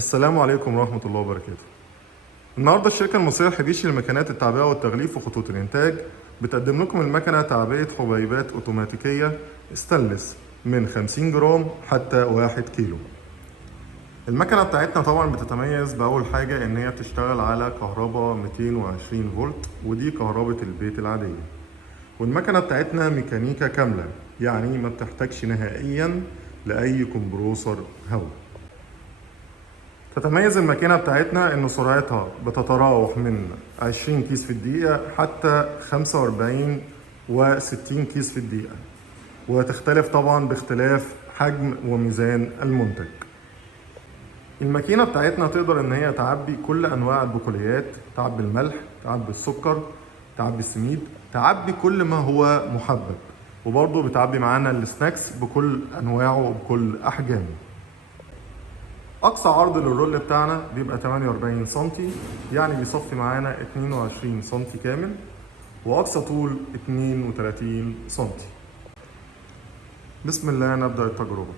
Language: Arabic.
السلام عليكم ورحمة الله وبركاته. النهاردة الشركة المصرية الحبيشي للمكنات التعبئة والتغليف وخطوط الإنتاج بتقدم لكم المكنة تعبئة حبيبات أوتوماتيكية ستانلس من 50 جرام حتى 1 كيلو. المكنة بتاعتنا طبعا بتتميز بأول حاجة إن هي بتشتغل على كهرباء 220 فولت، ودي كهرباء البيت العادية. والمكنة بتاعتنا ميكانيكا كاملة، يعني ما بتحتاجش نهائيا لأي كمبروسر هواء. تتميز الماكينة بتاعتنا إن سرعتها بتتراوح من 20 كيس في الدقيقة حتى 45 و60 كيس في الدقيقة، وتختلف طبعا باختلاف حجم وميزان المنتج. الماكينة بتاعتنا تقدر إن هي تعبي كل أنواع البقوليات، تعبي الملح، تعبي السكر، تعبي السميد، تعبي كل ما هو محبب، وبرضه بتعبي معانا السناكس بكل أنواعه وبكل أحجامه. أقصى عرض للرول بتاعنا بيبقى 48 سنتي، يعني بيصفي معانا 22 سنتي كامل، وأقصى طول 32 سنتي. بسم الله نبدأ التجربة.